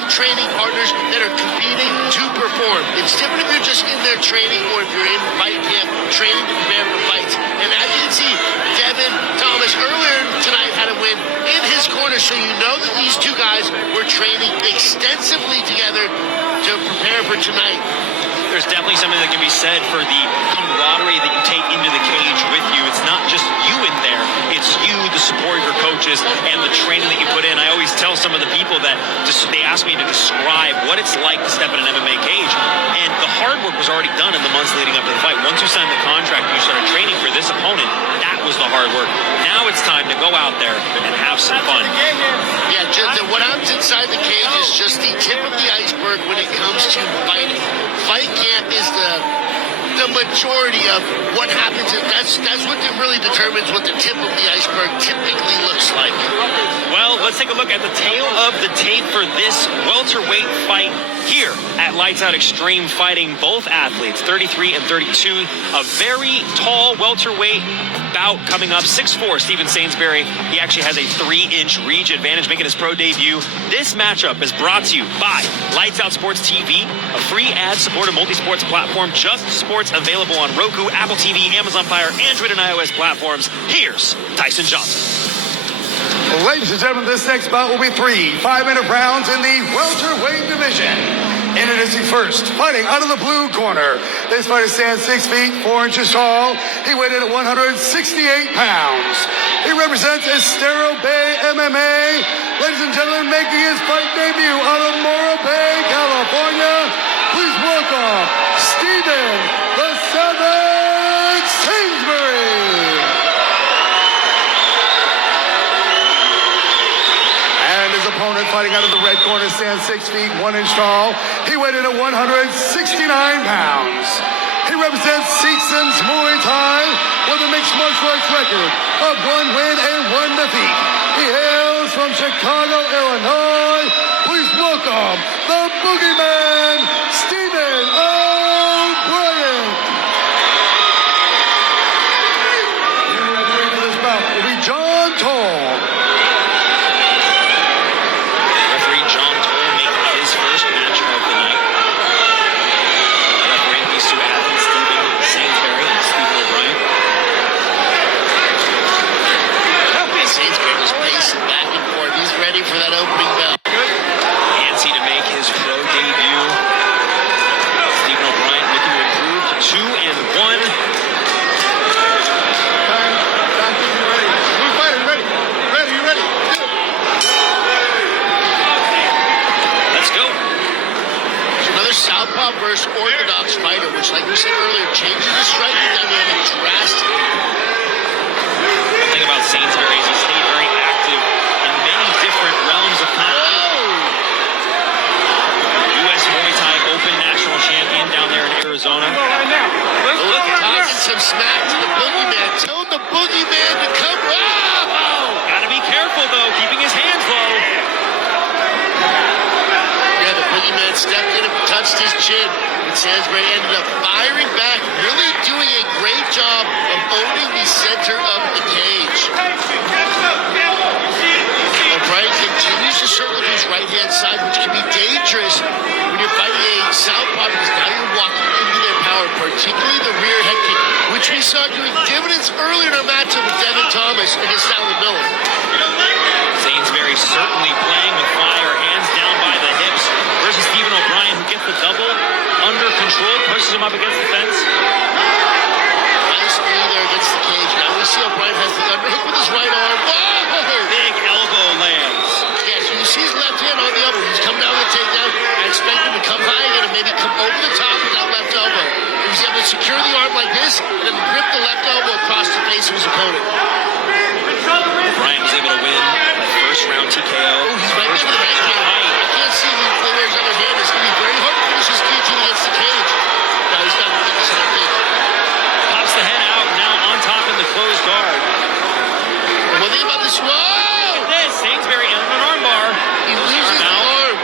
have training partners that are competing to perform. It's different if you're just in there training or if you're in fight camp training to prepare for fights. And as you can see, Devin Thomas earlier tonight had a win in his corner, so you know that these two guys were training extensively together to prepare for tonight. There's definitely something that can be said for the camaraderie that you take into the cage with you. It's not just you in there. It's you, the support of your coaches, and the training that you put in. I always tell some of the people that they ask me to describe what it's like to step in an MMA cage. And the hard work was already done in the months leading up to the fight. Once you signed the contract and you started training for this opponent, that was the hard work. Now it's time to go out there and have some fun. Yeah, what happens inside the cage is just the tip of the iceberg when it comes to fighting. Fight camp is the majority of what happens. That's what really determines what the tip of the iceberg typically looks like. Well, let's take a look at the tail of the tape for this welterweight fight here at Lights Out Extreme Fighting. Both athletes, 33 and 32, a very tall welterweight bout coming up. 6'4", Stephen Sainsbury. He actually has a 3-inch reach advantage, making his pro debut. This matchup is brought to you by Lights Out Sports TV, a free ad-supported multi-sports platform. Just sports available on Roku, Apple TV, Amazon Fire, Android, and iOS platforms. Here's Tyson Johnson. Ladies and gentlemen, this next bout will be 3 5-minute rounds in the welterweight division. Introducing first, fighting out of the blue corner. This fighter stands 6 feet 4 inches tall. He weighed in at 168 pounds. He represents Estero Bay MMA. Ladies and gentlemen, making his fight debut out of Morro Bay, California, please welcome Stephen the Savage Sainsbury. Opponent fighting out of the red corner stands 6 feet 1 inch tall. He weighed in at 169 pounds. He represents Seasons Muay Thai with a mixed martial arts record of 1 win and 1 defeat. He hails from Chicago, Illinois. Please welcome the Boogieman, Stephen O'Brien. Your referee for this bout will be John Toll. For that opening bell. Antsy to make his pro debut. Stephen O'Brien looking to improve to 2 and 1. Ready. Let's go. Another southpaw versus orthodox fighter, which, like we said earlier, changes the striking dynamic drastically. The thing about Sainsbury is he stayed very active in many different realms of combat. U.S. Muay Thai Open national champion down there in Arizona. Look, talking some smack to the Boogieman. Tell the Boogieman to come. Oh! Gotta be careful, though, keeping his hands low. Yeah, the Boogieman stepped in and touched his chin. And Sainsbury ended up firing back, really doing a great job of owning the center of the cage. O'Brien continues to circle to his right-hand side, which can be dangerous when you're fighting a southpaw, because now you're walking into their power, particularly the rear head kick, which we saw doing dividends earlier in our matchup with Devin Thomas against Alan Miller. Sainsbury certainly playing with fire, hands down by the hips, versus Stephen O'Brien, who gets the double under control, pushes him up against the fence. Nice knee there against the cage. Now we see O'Brien has the underhook with his right arm. Oh! Big elbow lands. Yes, you see his left hand on the elbow. He's coming down with the takedown. I expect him to come high again and maybe come over the top with that left elbow. He's able to secure the arm like this and then grip the left elbow across the face of his opponent. O'Brien was able to win the first round TKO. Oh, he's right there with the right hand. I can't see where his other hand is. It's going to be very hard to finish his guillotine against the cage. No, he's not going to get this in our cage. Pops the head out, now on top in the closed guard. And one thing about this, whoa! This, Sainsbury in an arm bar. He loses the arm.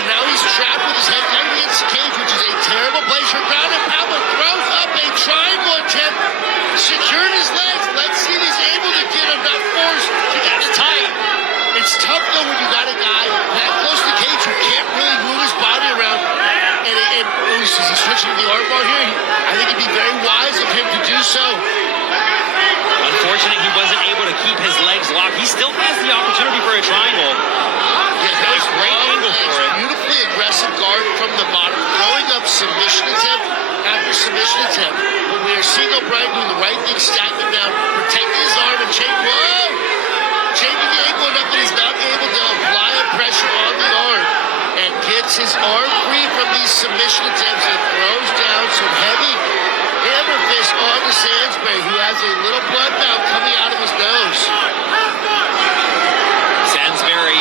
And now he's trapped with his head tight against the cage, which is a terrible place for ground and pound. Throws up a triangle attempt, secured his legs. Let's see if he's able to get enough force to get it tight. It's tough though when you got a guy to keep his legs locked. He still has the opportunity for a triangle. Yeah, Nice, great angle for it. Beautifully aggressive guard from the bottom, throwing up submission attempt after submission attempt. But we are seeing O'Brien doing the right thing, stacking down, protecting his arm, and changing the angle enough that he's not able to apply a pressure on the arm, and gets his arm free from these submission attempts and throws down some heavy hammer fist onto Sainsbury, who has a little blood now coming out of his nose. Sainsbury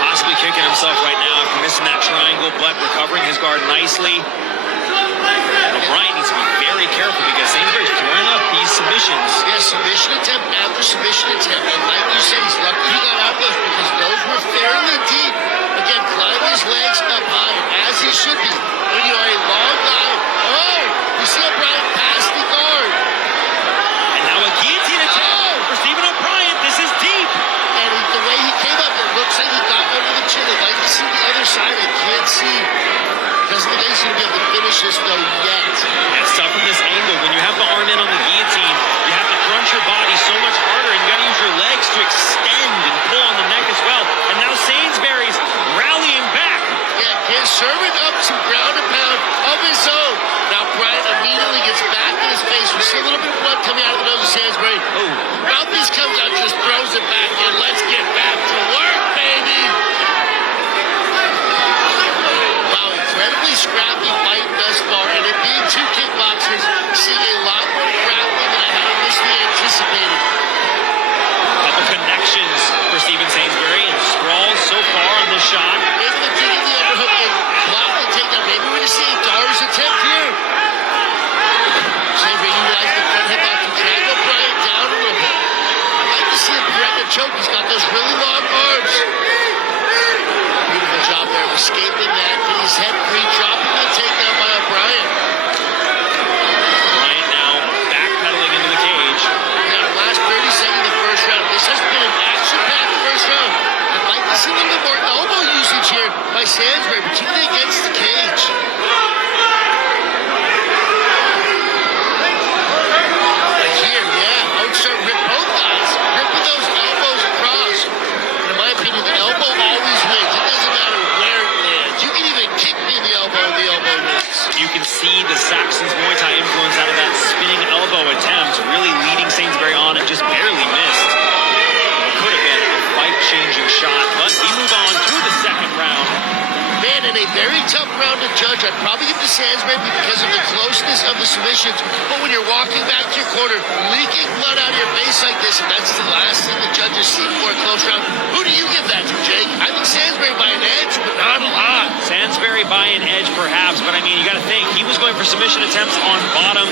possibly kicking himself right now after missing that triangle, but recovering his guard nicely. O'Brien needs to be very careful because Sainsbury's throwing up these submissions. Yeah, submission attempt after submission attempt. And like you said, he's lucky he got out those because those were fairly deep. Again, climbing his legs up high, as he should be. When you are a long guy, you see O'Brien pass the guard. And now a guillotine attempt for Stephen O'Brien. This is deep. And the way he came up, it looks like he got under the chin. I'd like to see the other side. I can't see. Doesn't look like he's going to be able to finish this though yet. That's tough from this angle. When you have the arm in on the guillotine, you have to crunch your body so much harder, and you got to use your legs to extend and pull on the neck as well. And now Sainsbury's rallying back. Yeah, he's serving up some ground and pound of his own. Now Bryant immediately gets back in his face. We see a little bit of blood coming out of the nose of Sainsbury. Mouthpiece comes out, just throws it back in. Let's get back to work, baby. Wow, incredibly scrappy fight thus far. And it being two kickboxers, seeing a lot more grappling than I had initially anticipated. Couple connections for Stephen Sainsbury, and sprawls so far on this shot. Maybe the dig of the underhook and block the takedown. Maybe we're going to see a Dar's attempt here. Sainsbury utilizing the front headlock to drag O'Brien down a little bit. I'd like to see him threaten a choke. He's got those really long arms. Beautiful job there of escaping that. Getting his head free, dropping the takedown by O'Brien. Bryant now backpedaling into the cage. Now, the last 30 seconds of the first round. This has been an action-packed first round. I'd like to see a little bit more elbow usage here by Sainsbury, particularly against the cage. Like here, yeah. I would start ripping both guys. Ripping those elbows across. And in my opinion, the elbow always wins. It doesn't matter where it lands. You can even kick me in the elbow wins. You can see the Saxon's Muay Thai influence out of that spinning elbow attempt, really leading Sainsbury on and just barely missed. It could have been a fight-changing shot, but we move on to the second round. Man, in a very tough round to judge, I'd probably give it to Sainsbury because of the closeness of the submissions. But when you're walking back to your corner, leaking blood out of your face like this, and that's the last thing the judges see for a close round, who do you give that to, Jake? I think Sainsbury by an edge, but not a lot. Sainsbury by an edge, perhaps, but I mean, you got to think he was going for submission attempts on bottom.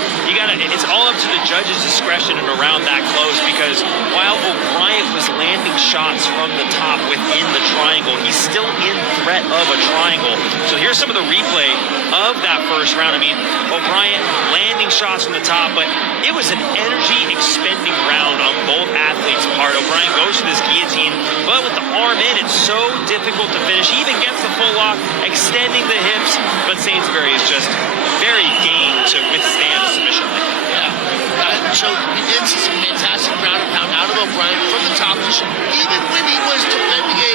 It's all up to the judge's discretion and around that close, because while O'Brien was landing shots from the top within the triangle, he's still in threat of a triangle. So here's some of the replay of that first round. I mean, O'Brien landing shots from the top, but it was an energy expending round on both athletes' part. O'Brien goes for this guillotine, but with the arm in, it's so difficult to finish. He even gets the full lock, extending the hips, but Sainsbury is just very game to withstand a submission like that. Yeah. So we did see some fantastic ground and pound out of O'Brien from the top position, even when he was defending a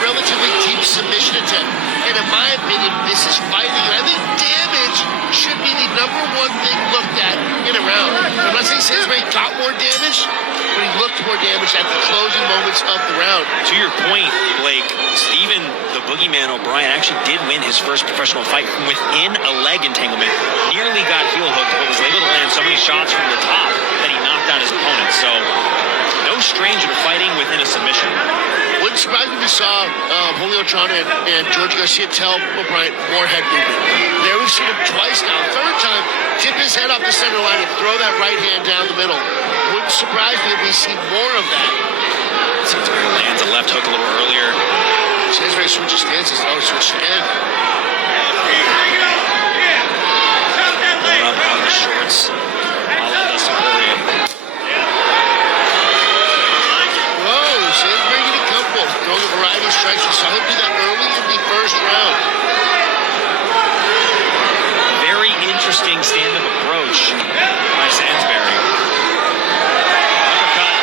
relatively deep submission attempt. And in my opinion, this is fighting. And I think damage should be the number one thing looked at in a round. I'm not saying Sainsbury got more damage, but he looked more damage at the closing moments of the round. To your point, Blake, Stephen the Boogieman O'Brien actually did win his first professional fight from within a leg entanglement. Nearly got heel hooked, but was able to land so many shots from the top that he knocked out his opponent. So no stranger to fighting within a submission. Wouldn't surprise me if we saw Julio Tron and George Garcia tell O'Brien more head movement. There we've seen him twice now. Third time, tip his head off the center line and throw that right hand down the middle. Wouldn't surprise me if we see more of that. Sainsbury lands a left hook a little earlier. Sainsbury switches stances. Oh, switched again. Going up on the shorts. Sainsbury getting comfortable, throwing a variety of strikes. We saw him do that early in the first round. Very interesting stand-up approach by Sainsbury. Uppercut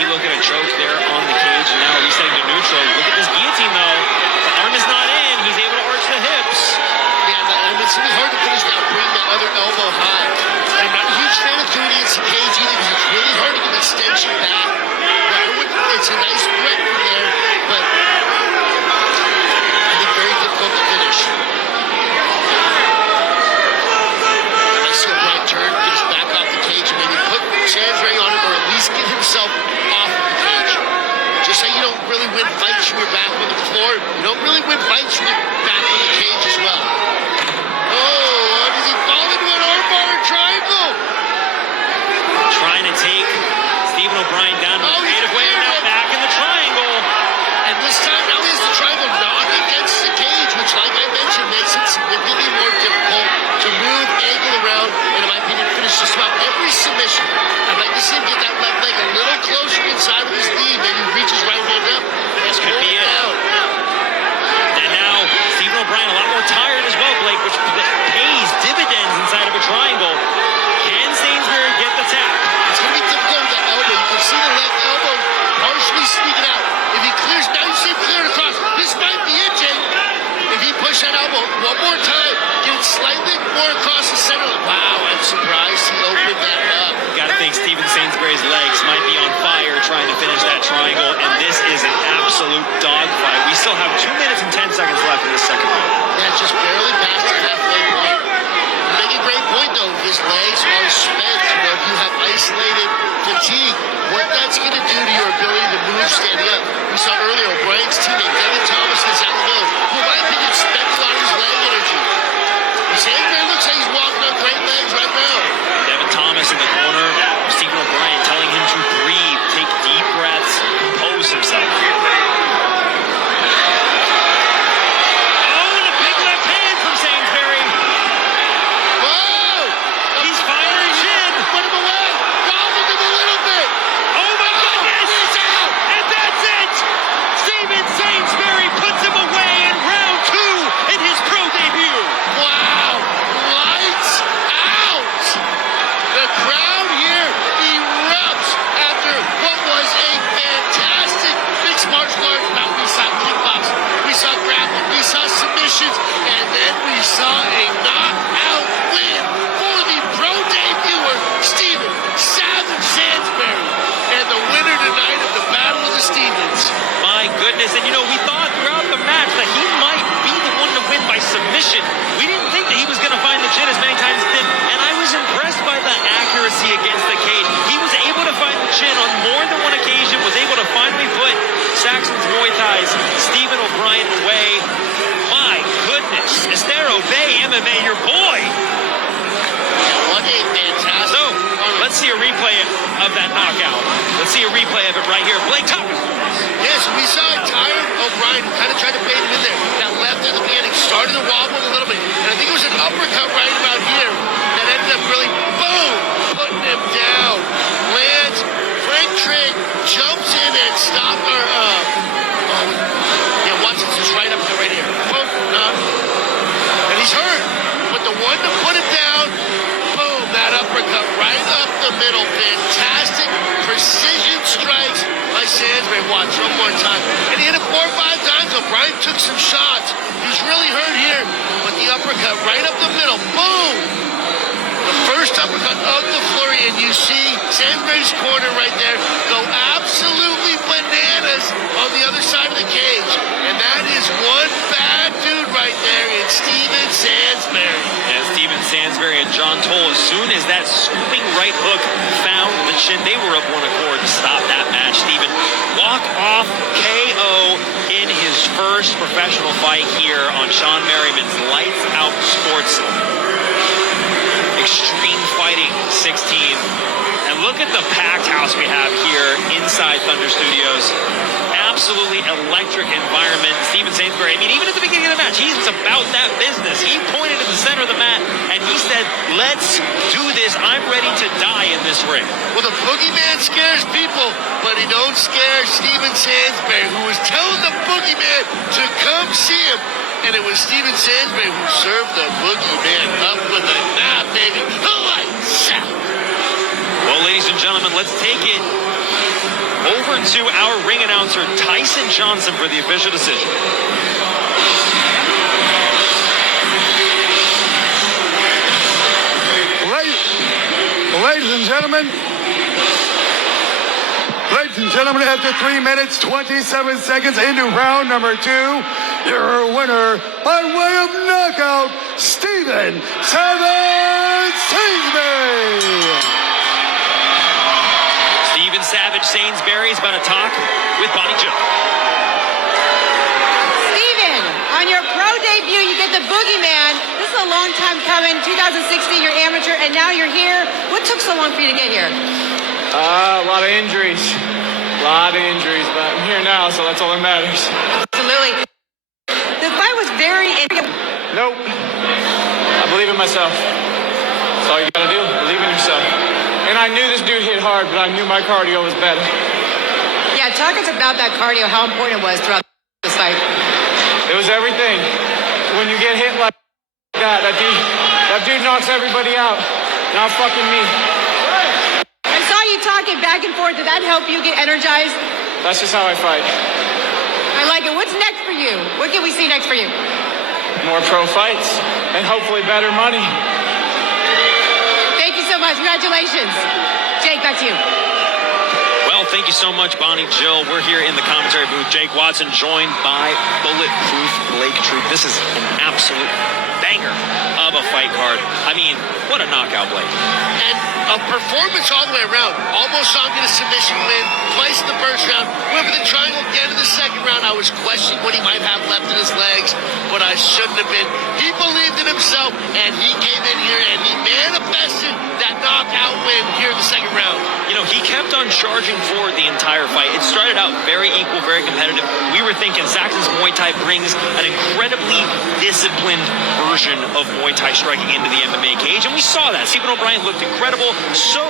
he look at a choke there on the cage, and now resetting to neutral. Look at this guillotine, though. The arm is not in. He's able to arch the hips. Yeah, it's going to be hard to finish that, bring that other elbow high. I'm not a huge fan of doing it against the cage either because it's really hard to get the extension back. It's a nice threat from there, but I think very difficult to finish. I see O'Brien turn, get his back off the cage, and maybe put Sainsbury on it, or at least get himself off of the cage. Just like you don't really win fights from your back on the floor, you don't really win fights from your back on the cage as well. Oh, does he fall into an armbar or triangle? Trying to take Stephen O'Brien down in a creative way, and now back in the triangle. And this time now he has the triangle not against the cage, which, like I mentioned, makes it significantly more difficult to move, angle around, and in my opinion, finish just about every submission. I'd like to see him get that left leg a little closer inside of his knee, maybe reach his right hand up. This could be it. And now Stephen O'Brien a lot more tired as well, Blake, which pays dividends inside of a triangle. Can Sainsbury get the tap? It's going to be difficult with that elbow. You can see the left elbow partially sneaking out. If he clears, now you see him clearing across. This might be it, Jay. If he pushed that elbow one more time, get it slightly more across the center. Wow, I'm surprised he opened that up. Gotta think Stephen Sainsbury's legs might be on fire trying to finish that triangle, and this is an absolute dogfight. We still have 2 minutes and 10 seconds left in this second round. Yeah, just barely past the halfway point. You make a great point, though. His legs are spent. You know, if you have isolated fatigue, what that's going to do to your ability to move standing up. We saw earlier O'Brien's teammate, Devin Thomas, is out low, who, in my opinion, spent a lot of his leg energy. Sainsbury looks like he's walking on great legs right now. Devin Thomas in the corner. Stephen O'Brien telling him to breathe, take deep breaths, compose himself. And then we saw a knockout win for the pro debuter, Stephen Savage Sainsbury, and the winner tonight of the Battle of the Stevens. My goodness, and you know, we thought throughout the match that he might be the one to win by submission. We didn't think that he was going to find the chin as many times as he did, and I was impressed by the accuracy against the cage. He was able to find the chin on more than one occasion, was able to finally put Saxon's Muay Thai's Stephen O'Brien away. My goodness, Estero Bay MMA, your boy. What a fantastic. So, let's see a replay of that knockout. Let's see a replay of it right here. Blake Tucker. Yes, we saw a tired O'Brien who kind of tried to bait him in there. That left at the beginning started to wobble a little bit. And I think it was an uppercut right about here that ended up really, boom, putting him down. Lands, Frank Trigg jumps in and stopped our, watch this, it's right up there, right here. Boom, and he's hurt. But the one to put him down, boom, that uppercut right up the middle. Fantastic precision strikes by Sainsbury. Watch one more time. And he hit it 4 or 5 times. O'Brien took some shots. He's really hurt here. But the uppercut right up the middle. Boom! The first uppercut of the flurry. And you see Sainsbury's corner right there go absolutely bananas on the other side of the cage. And that is one bad dude right there in Stephen Sainsbury. And Stephen Sainsbury and John Toll, as soon as that scooping right hook found the chin, they were of one accord to stop that match. Stephen walk-off KO in his first professional fight here on Sean Merriman's Lights Out Sports Extreme Fighting 16. And look at the packed house we have here inside Thunder Studios. Absolutely electric environment. Stephen Sainsbury, I mean, even at the beginning of the match, he was about that business. He pointed to the center of the mat, and he said, let's do this. I'm ready to die in this ring. Well, the Boogieman scares people, but he don't scare Stephen Sainsbury, who was telling the Boogieman to come see him. And it was Stephen Sainsbury who served the Boogieman up with a nap, baby. Lights out. Well, ladies and gentlemen, let's take it over to our ring announcer, Tyson Johnson, for the official decision. Ladies and gentlemen, after 3 minutes, 27 seconds into round number 2, your winner by way of knockout, Steven Savage Sainsbury. Steven Savage Sainsbury is about to talk with Bonnie Jill. Steven, on your pro debut, you get the Boogieman. This is a long time coming. 2016, you're amateur, and now you're here. What took so long for you to get here? A lot of injuries. But I'm here now, so that's all that matters. Absolutely. The fight was very... Nope. I believe in myself. That's all you gotta do. Believe in yourself. And I knew this dude hit hard, but I knew my cardio was better. Yeah, talk us about that cardio, how important it was throughout this fight. It was everything. When you get hit like that, that dude knocks everybody out. Not fucking me. I saw you talking back and forth. Did that help you get energized? That's just how I fight. I like it. What's next for you? What can we see next for you? More pro fights and hopefully better money. Thank you so much. Congratulations. Jake, back to you. Well, thank you so much, Bonnie Jill. We're here in the commentary booth. Jake Watson joined by Bulletproof Blake Troop. This is an absolute banger of a fight card. I mean, what a knockout, Blake. And a performance all the way around. Almost saw him get a submission win, twice in the first round, went for the triangle again in the second round. I was questioning what he might have left in his legs, but I shouldn't have been. He believed in himself, and he came in here and he manifested that knockout win here in the second round. You know, he kept on charging forward the entire fight. It started out very equal, very competitive. We were thinking Saxon's Muay Thai brings an incredibly disciplined version of Muay Thai striking into the MMA cage, and we saw that. Stephen O'Brien looked incredible. So,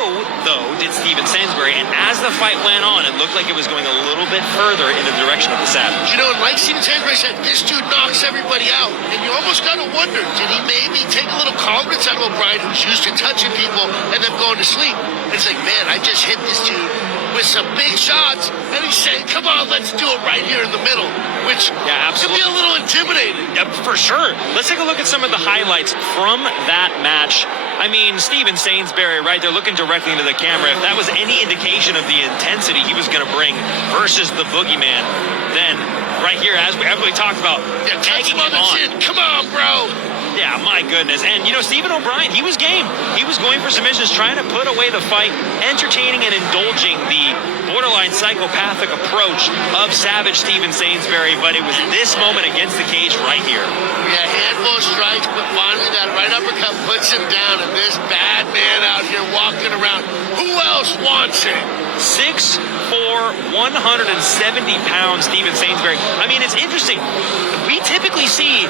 though, did Steven Sainsbury. And as the fight went on, it looked like it was going a little bit further in the direction of the Savage. You know, and like Steven Sainsbury said, this dude knocks everybody out. And you almost got to wonder, did he maybe take a little confidence out of O'Brien, who's used to touching people and then going to sleep? And it's like, man, I just hit this dude with some big shots, and he's saying, come on, let's do it right here in the middle, which could be a little intimidating. Yeah, for sure. Let's take a look at some of the highlights from that match. I mean, Steven Sainsbury, right there, looking directly into the camera. If that was any indication of the intensity he was going to bring versus the Boogeyman, then right here, as we talked about, touch him on the chin. Come on, bro. Yeah, my goodness. And, you know, Stephen O'Brien, he was game. He was going for submissions, trying to put away the fight, entertaining and indulging the borderline psychopathic approach of Savage Steven Sainsbury. But it was this moment against the cage right here. Yeah, handful of strikes, but finally that right uppercut puts him down. And this bad man out here walking around, who else wants it? 6'4", 170 pounds, Steven Sainsbury. I mean, it's interesting. We typically see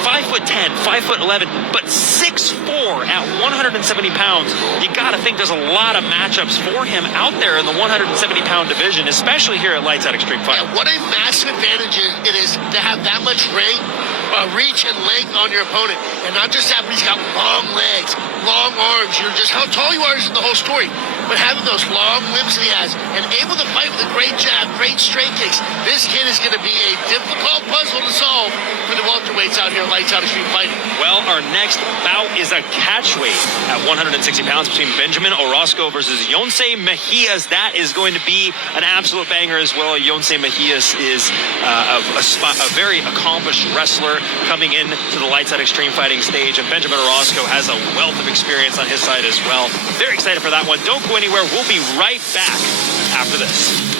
5'10", 5'11", but 6'4" at 170 pounds. You got to think there's a lot of matchups for him out there in the 170-pound division, especially here at LightsOut Extreme Fighting. Yeah, what a massive advantage it is to have that much reach and length on your opponent. And not just that, but he's got long legs, long arms. You know, just how tall you are isn't the whole story. But having those long limbs that he has and able to fight with a great jab, great straight kicks, this kid is going to be a difficult puzzle to solve for the welterweights out here at LightsOut Extreme Fighting. Well, our next bout is a catchweight at 160 pounds between Benjamin Orozco versus Yonsei Mejias. That is going to be an absolute banger as well. Yonsei Mejias is a very accomplished wrestler coming in to the LightsOut Extreme Fighting stage, and Benjamin Orozco has a wealth of experience on his side as well. Very excited for that one. Don't go anywhere. We'll be right back after this.